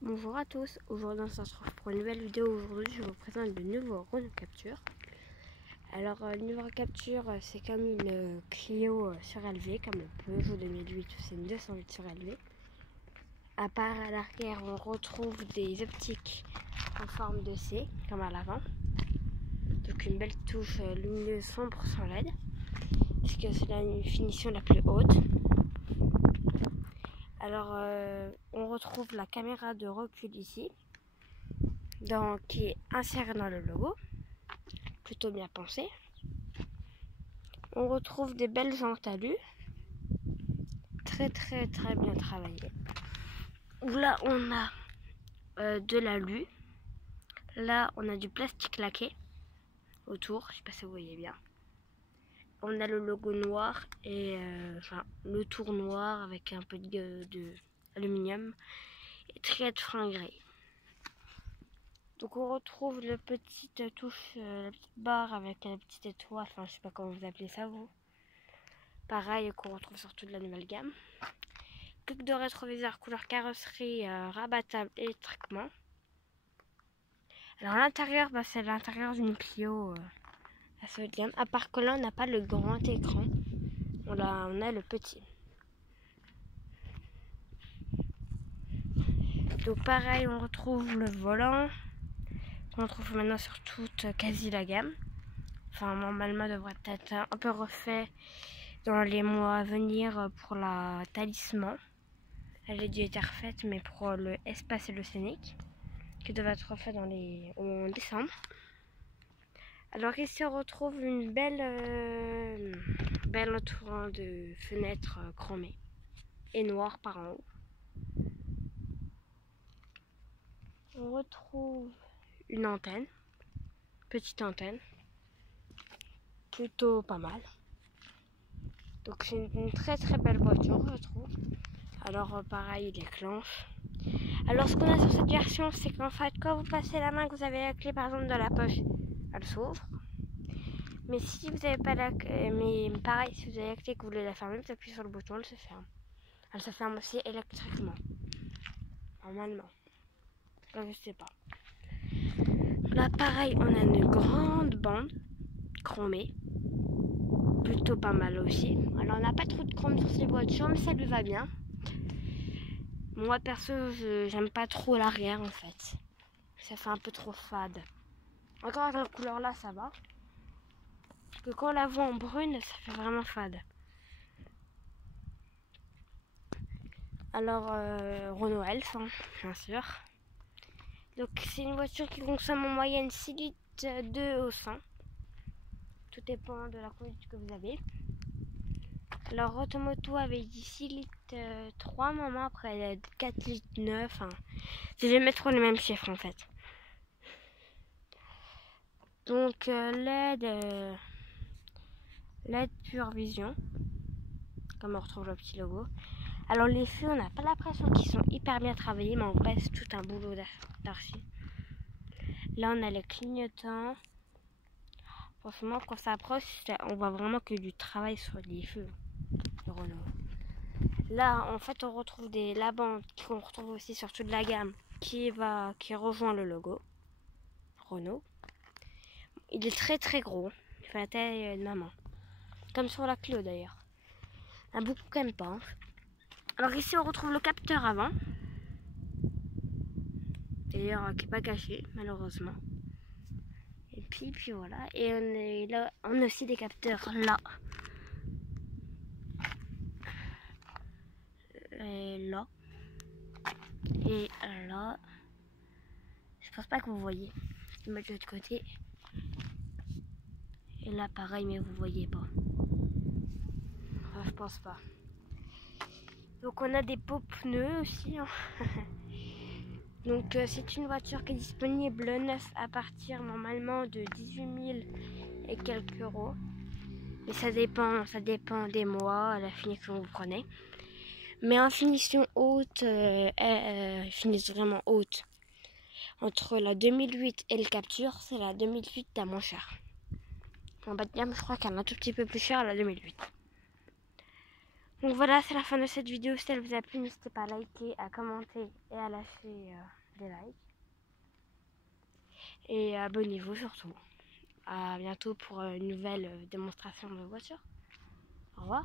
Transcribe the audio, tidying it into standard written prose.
Bonjour à tous, aujourd'hui on se retrouve pour une nouvelle vidéo. Aujourd'hui je vous présente le nouveau Renault Captur. Alors le nouveau Captur c'est comme une Clio surélevée, comme le Peugeot 2008 ou c'est une 208 surélevée. À part à l'arrière on retrouve des optiques en forme de C comme à l'avant. Donc une belle touche lumineuse 100% LED, puisque c'est la finition la plus haute. Alors on retrouve la caméra de recul ici, qui est insérée dans le logo, plutôt bien pensé. On retrouve des belles jantes alu, très bien travaillées. Là on a de l'alu, là on a du plastique laqué autour, je sais pas si vous voyez bien. On a le logo noir et le tour noir avec un peu de aluminium et très de frein gris. Donc on retrouve la petite touche, la petite barre avec la petite étoile, enfin je sais pas comment vous appelez ça vous. Pareil qu'on retrouve sur toute la nouvelle gamme. Coque de rétroviseur couleur carrosserie rabattable électriquement. Alors l'intérieur, c'est l'intérieur d'une Clio assez haut de gamme. À part que là on n'a pas le grand écran, on a le petit. Donc pareil on retrouve le volant, qu'on retrouve maintenant sur toute quasi la gamme. Enfin normalement devrait être un peu refait dans les mois à venir pour la Talisman. Elle a dû être refaite, mais pour le Espace et le Scénic, qui devrait être refait en décembre. Alors ici on retrouve une belle entourant de fenêtres chromées et noires par en haut. On retrouve une antenne, petite antenne, plutôt pas mal. Donc c'est une très belle voiture je trouve. Alors pareil les clenches. Alors ce qu'on a sur cette version c'est qu'en fait quand vous passez la main, que vous avez la clé par exemple dans la poche, elle s'ouvre. Mais si vous n'avez pas la clé, mais pareil si vous avez la clé et que vous voulez la fermer, vous appuyez sur le bouton, elle se ferme. Elle se ferme aussi électriquement. Normalement. Là, je sais pas. Là pareil on a une grande bande chromée. Plutôt pas mal aussi. Alors on n'a pas trop de chrome sur ces voitures, mais ça lui va bien. Moi perso j'aime pas trop l'arrière en fait. Ça fait un peu trop fade. Encore avec la couleur là ça va. Parce que quand on la voit en brune ça fait vraiment fade. Alors Renault Elf bien sûr. Donc c'est une voiture qui consomme en moyenne 6 litres 2 au 100. Tout dépend de la conduite que vous avez. Alors Automoto avait dit 6 litres 3, maman après 4 litres 9. C'est jamais trop les mêmes chiffres en fait. Donc LED Pure Vision, comme on retrouve le petit logo. Alors les feux, on n'a pas l'impression qu'ils sont hyper bien travaillés, mais en vrai c'est tout un boulot d'archi. Là on a les clignotants. Franchement quand ça approche, on voit vraiment que du travail sur les feux de Renault. Là en fait on retrouve la bande qu'on retrouve aussi sur toute la gamme qui rejoint le logo Renault. Il est très gros, il fait la taille de maman. Comme sur la Clio d'ailleurs. Il y a beaucoup qui n'aiment pas. Alors ici on retrouve le capteur avant. D'ailleurs qui n'est pas caché malheureusement. Et puis voilà. Et on a aussi des capteurs là. Et là. Et là. Je pense pas que vous voyez. Je vais mettre de l'autre côté. Et là pareil mais vous voyez pas. Enfin, je pense pas. Donc on a des beaux pneus aussi. Donc c'est une voiture qui est disponible neuf à partir normalement de 18 000 et quelques euros. Mais ça dépend des mois, à la finition que vous prenez. Mais en finition haute, finition vraiment haute. Entre la 2008 et le Captur, c'est la 2008 la moins chère. En bas de gamme, je crois qu'elle est un tout petit peu plus chère la 2008. Donc voilà, c'est la fin de cette vidéo. Si elle vous a plu, n'hésitez pas à liker, à commenter et à lâcher des likes. Et abonnez-vous surtout. À bientôt pour une nouvelle démonstration de voiture. Au revoir.